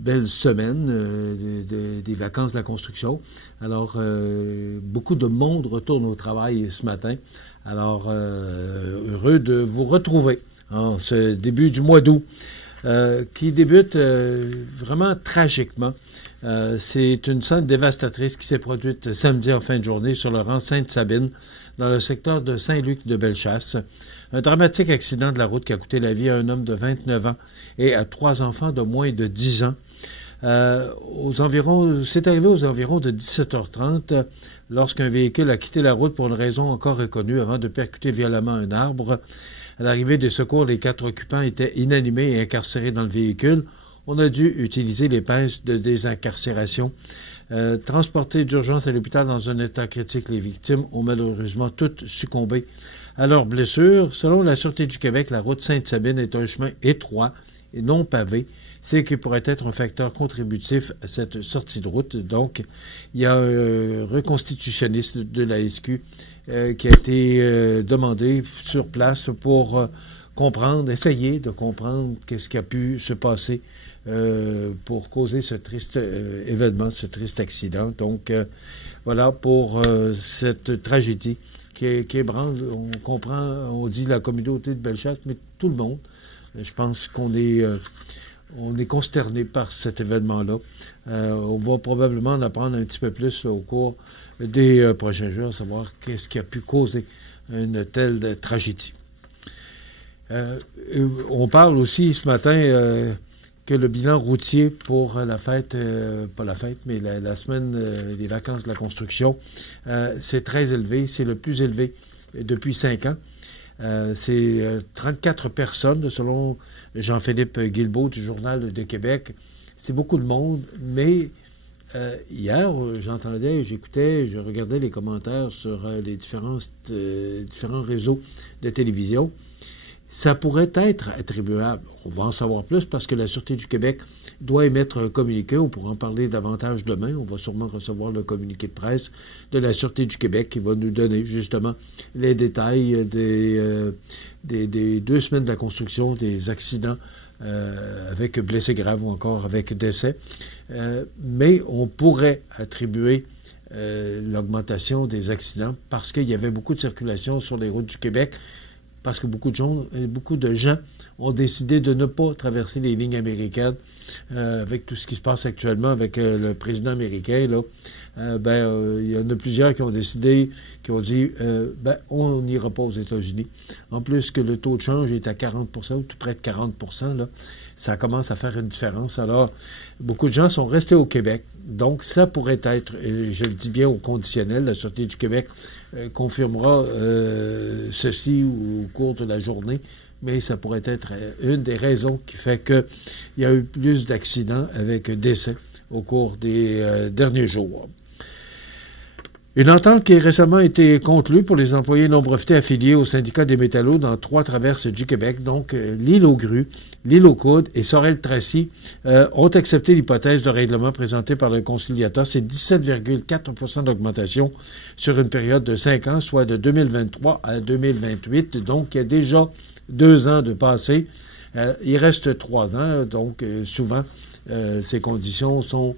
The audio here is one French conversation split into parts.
belle semaine des vacances de la construction. Alors, beaucoup de monde retourne au travail ce matin. Alors, heureux de vous retrouver en ce début du mois d'août, qui débute vraiment tragiquement. C'est une scène dévastatrice qui s'est produite samedi en fin de journée sur le rang Sainte-Sabine, dans le secteur de Saint-Luc de Bellechasse. Un dramatique accident de la route qui a coûté la vie à un homme de 29 ans et à 3 enfants de moins de 10 ans. C'est arrivé aux environs de 17h30 lorsqu'un véhicule a quitté la route pour une raison encore inconnue avant de percuter violemment un arbre. À l'arrivée des secours, les 4 occupants étaient inanimés et incarcérés dans le véhicule. On a dû utiliser les pinces de désincarcération. Transportées d'urgence à l'hôpital dans un état critique, les victimes ont malheureusement toutes succombé à leurs blessures. Selon la Sûreté du Québec, la route Sainte-Sabine est un chemin étroit et non pavé, c'est qui pourrait être un facteur contributif à cette sortie de route. Donc, il y a un reconstitutionniste de la SQ qui a été demandé sur place pour essayer de comprendre qu'est-ce qui a pu se passer pour causer ce triste événement, ce triste accident. Donc, voilà pour cette tragédie qui ébranle, on comprend, on dit la communauté de Bellechasse, mais tout le monde. Je pense qu'on est consterné par cet événement-là. On va probablement en apprendre un petit peu plus au cours des prochains jours, savoir qu'est-ce qui a pu causer une telle tragédie. On parle aussi ce matin que le bilan routier pour la fête, pas la fête, mais la semaine des vacances de la construction, c'est très élevé. C'est le plus élevé depuis 5 ans. C'est 34 personnes, selon Jean-Philippe Guilbeault du Journal de Québec. C'est beaucoup de monde, mais hier, j'écoutais, je regardais les commentaires sur les différents réseaux de télévision. Ça pourrait être attribuable. On va en savoir plus parce que la Sûreté du Québec doit émettre un communiqué. On pourra en parler davantage demain. On va sûrement recevoir le communiqué de presse de la Sûreté du Québec qui va nous donner justement les détails des 2 semaines de la construction, des accidents avec blessés graves ou encore avec décès. Mais on pourrait attribuer l'augmentation des accidents parce qu'il y avait beaucoup de circulation sur les routes du Québec, parce que beaucoup de gens ont décidé de ne pas traverser les lignes américaines avec tout ce qui se passe actuellement avec le président américain. Là, il y en a plusieurs qui ont décidé, qui ont dit on n'ira pas aux États-Unis. En plus que le taux de change est à 40%, ou tout près de 40%, là, ça commence à faire une différence. Alors, beaucoup de gens sont restés au Québec. Donc, ça pourrait être, je le dis bien au conditionnel, la Sûreté du Québec confirmera ceci au cours de la journée, mais ça pourrait être une des raisons qui fait qu'il y a eu plus d'accidents avec décès au cours des derniers jours. Une entente qui a récemment été conclue pour les employés non brevetés affiliés au syndicat des métallos dans 3 traverses du Québec, donc l'île aux Grues, l'île aux Coudes et Sorel-Tracy, ont accepté l'hypothèse de règlement présentée par le conciliateur. C'est 17,4 % d'augmentation sur une période de 5 ans, soit de 2023 à 2028. Donc, il y a déjà 2 ans de passé. Il reste 3 ans, donc souvent, ces conditions sont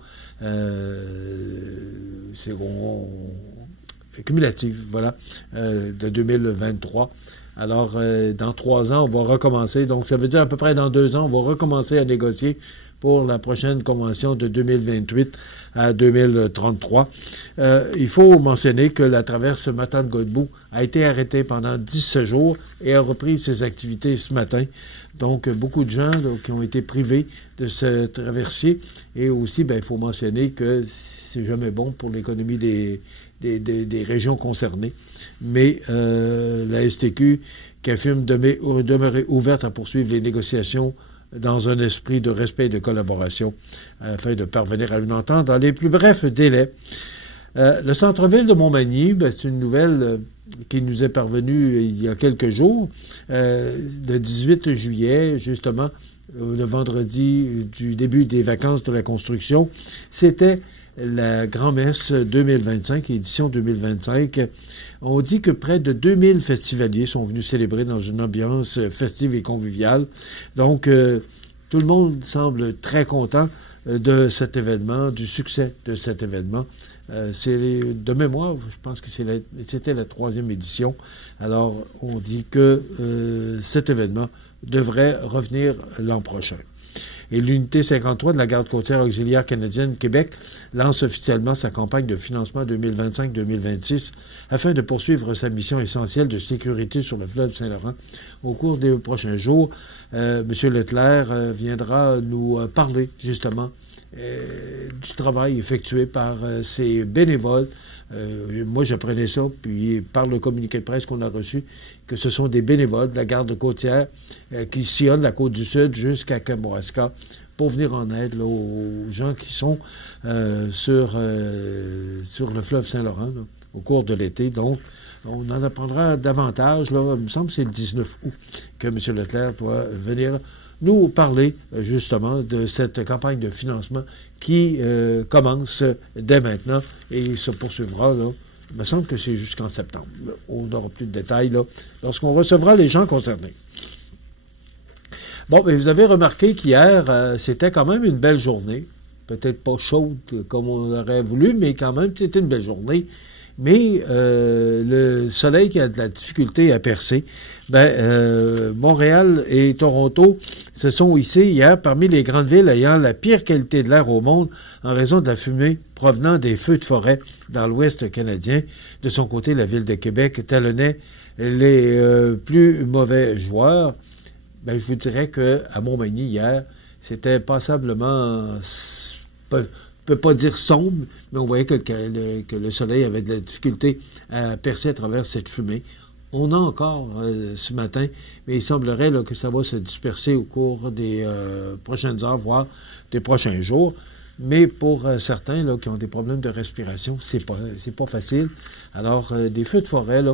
cumulatives, voilà, de 2023. Alors, dans 3 ans, on va recommencer. Donc, ça veut dire à peu près dans 2 ans, on va recommencer à négocier pour la prochaine convention de 2028 à 2033. Il faut mentionner que la traverse Matane-Godbout a été arrêtée pendant 17 jours et a repris ses activités ce matin. Donc, beaucoup de gens qui ont été privés de ce traversier. Et aussi, il faut mentionner que c'est jamais bon pour l'économie des régions concernées. Mais la STQ qui affirme demeurer ouverte à poursuivre les négociations dans un esprit de respect et de collaboration afin de parvenir à une entente dans les plus brefs délais. Le centre-ville de Montmagny, c'est une nouvelle qui nous est parvenue il y a quelques jours, le 18 juillet, justement, le vendredi du début des vacances de la construction. C'était la grand-messe 2025, édition 2025. On dit que près de 2000 festivaliers sont venus célébrer dans une ambiance festive et conviviale. Donc, tout le monde semble très content de cet événement, du succès de cet événement. C'est de mémoire, je pense que c'était la 3e édition. Alors, on dit que cet événement devrait revenir l'an prochain. Et l'unité 53 de la Garde côtière auxiliaire canadienne Québec lance officiellement sa campagne de financement 2025-2026 afin de poursuivre sa mission essentielle de sécurité sur le fleuve Saint-Laurent. Au cours des prochains jours, M. Leclerc viendra nous parler justement du travail effectué par ces bénévoles. Moi, j'apprenais ça, puis par le communiqué de presse qu'on a reçu, que ce sont des bénévoles de la garde côtière qui sillonnent la côte du Sud jusqu'à Kamouraska pour venir en aide là, aux gens qui sont sur le fleuve Saint-Laurent là, au cours de l'été. Donc, on en apprendra davantage. Là, il me semble que c'est le 19 août que M. Leclerc doit venir nous parler justement de cette campagne de financement qui commence dès maintenant et se poursuivra, là. Il me semble que c'est jusqu'en septembre. On n'aura plus de détails là, lorsqu'on recevra les gens concernés. Bon, mais vous avez remarqué qu'hier, c'était quand même une belle journée. Peut-être pas chaude comme on aurait voulu, mais quand même, c'était une belle journée. Mais le soleil qui a de la difficulté à percer, Montréal et Toronto se sont hissés hier parmi les grandes villes ayant la pire qualité de l'air au monde en raison de la fumée provenant des feux de forêt dans l'Ouest canadien. De son côté, la ville de Québec talonnait les plus mauvais joueurs. Je vous dirais qu'à Montmagny, hier, c'était passablement... Je ne peux pas dire sombre, mais on voyait que le soleil avait de la difficulté à percer à travers cette fumée. On a encore ce matin, mais il semblerait là, que ça va se disperser au cours des prochaines heures, voire des prochains jours. Mais pour certains là, qui ont des problèmes de respiration, c'est pas facile. Alors, des feux de forêt, là,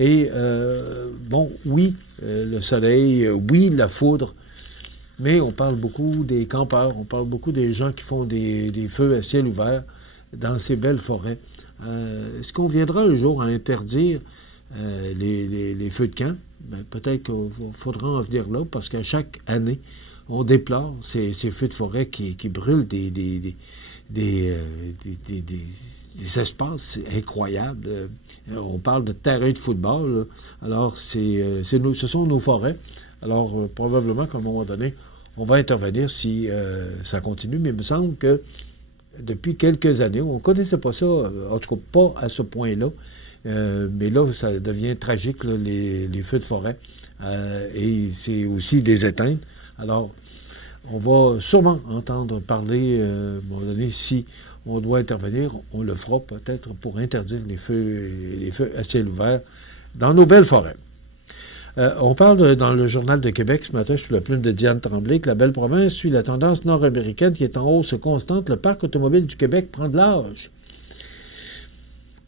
et oui, le soleil, oui, la foudre, mais on parle beaucoup des campeurs, on parle beaucoup des gens qui font des feux à ciel ouvert dans ces belles forêts. Est-ce qu'on viendra un jour à interdire les feux de camp? Peut-être qu'il faudra en venir là, parce qu'à chaque année, on déplore ces feux de forêt qui brûlent des espaces incroyables. On parle de terrain de football, là. Alors, ce sont nos forêts. Alors, probablement qu'à un moment donné, on va intervenir si ça continue. Mais il me semble que depuis quelques années, on ne connaissait pas ça, en tout cas pas à ce point-là. Mais là, ça devient tragique, là, les feux de forêt. Et c'est aussi des éteintes. Alors, on va sûrement entendre parler, à un moment donné, si on doit intervenir, on le fera peut-être pour interdire les feux à ciel ouvert dans nos belles forêts. On parle dans le Journal de Québec ce matin, sous la plume de Diane Tremblay, que la belle province suit la tendance nord-américaine qui est en hausse constante. Le parc automobile du Québec prend de l'âge.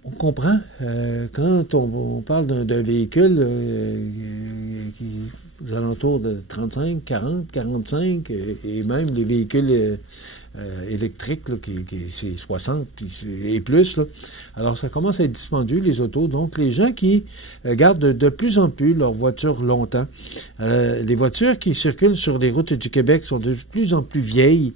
On comprend. Quand on parle d'un véhicule qui est aux alentours de 35, 40, 45, et même les véhicules électriques, là, c'est 60 et plus. Là. Alors, ça commence à être dispendieux, les autos. Donc, les gens qui gardent de plus en plus leurs voitures longtemps. Les voitures qui circulent sur les routes du Québec sont de plus en plus vieilles,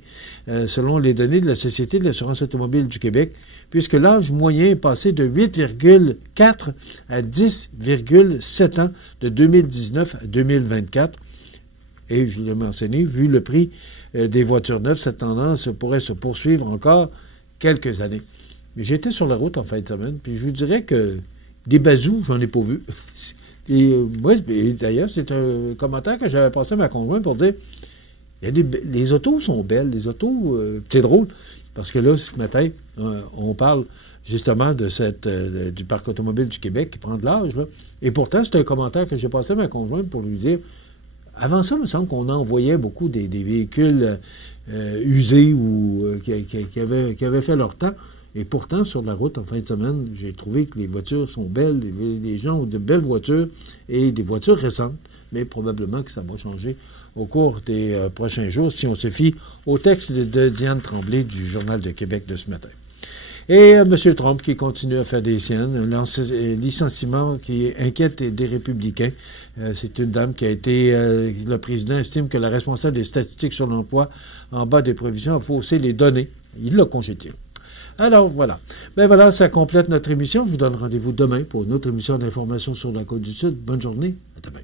selon les données de la Société de l'assurance automobile du Québec, puisque l'âge moyen est passé de 8,4 à 10,7 ans de 2019 à 2024. Et je l'ai mentionné, vu le prix des voitures neuves, cette tendance pourrait se poursuivre encore quelques années. Mais j'étais sur la route en fin de semaine, puis je vous dirais que des bazous, j'en ai pas vu. Et moi, d'ailleurs, c'est un commentaire que j'avais passé à ma conjointe pour dire, les autos sont belles, les autos, c'est drôle, parce que là, ce matin, on parle justement de du parc automobile du Québec qui prend de l'âge, là. Et pourtant, c'est un commentaire que j'ai passé à ma conjointe pour lui dire, avant ça, il me semble qu'on envoyait beaucoup des véhicules usés ou qui avaient fait leur temps. Et pourtant, sur la route, en fin de semaine, j'ai trouvé que les voitures sont belles, les gens ont de belles voitures et des voitures récentes. Mais probablement que ça va changer au cours des prochains jours si on se fie au texte de Diane Tremblay du Journal de Québec de ce matin. Et M. Trump qui continue à faire des siennes, un licenciement qui inquiète des républicains. C'est une dame qui a été... le président estime que la responsable des statistiques sur l'emploi en bas des provisions a faussé les données. Il l'a congédié. Alors, voilà. Ben voilà, ça complète notre émission. Je vous donne rendez-vous demain pour une autre émission d'information sur la Côte-du-Sud. Bonne journée. À demain.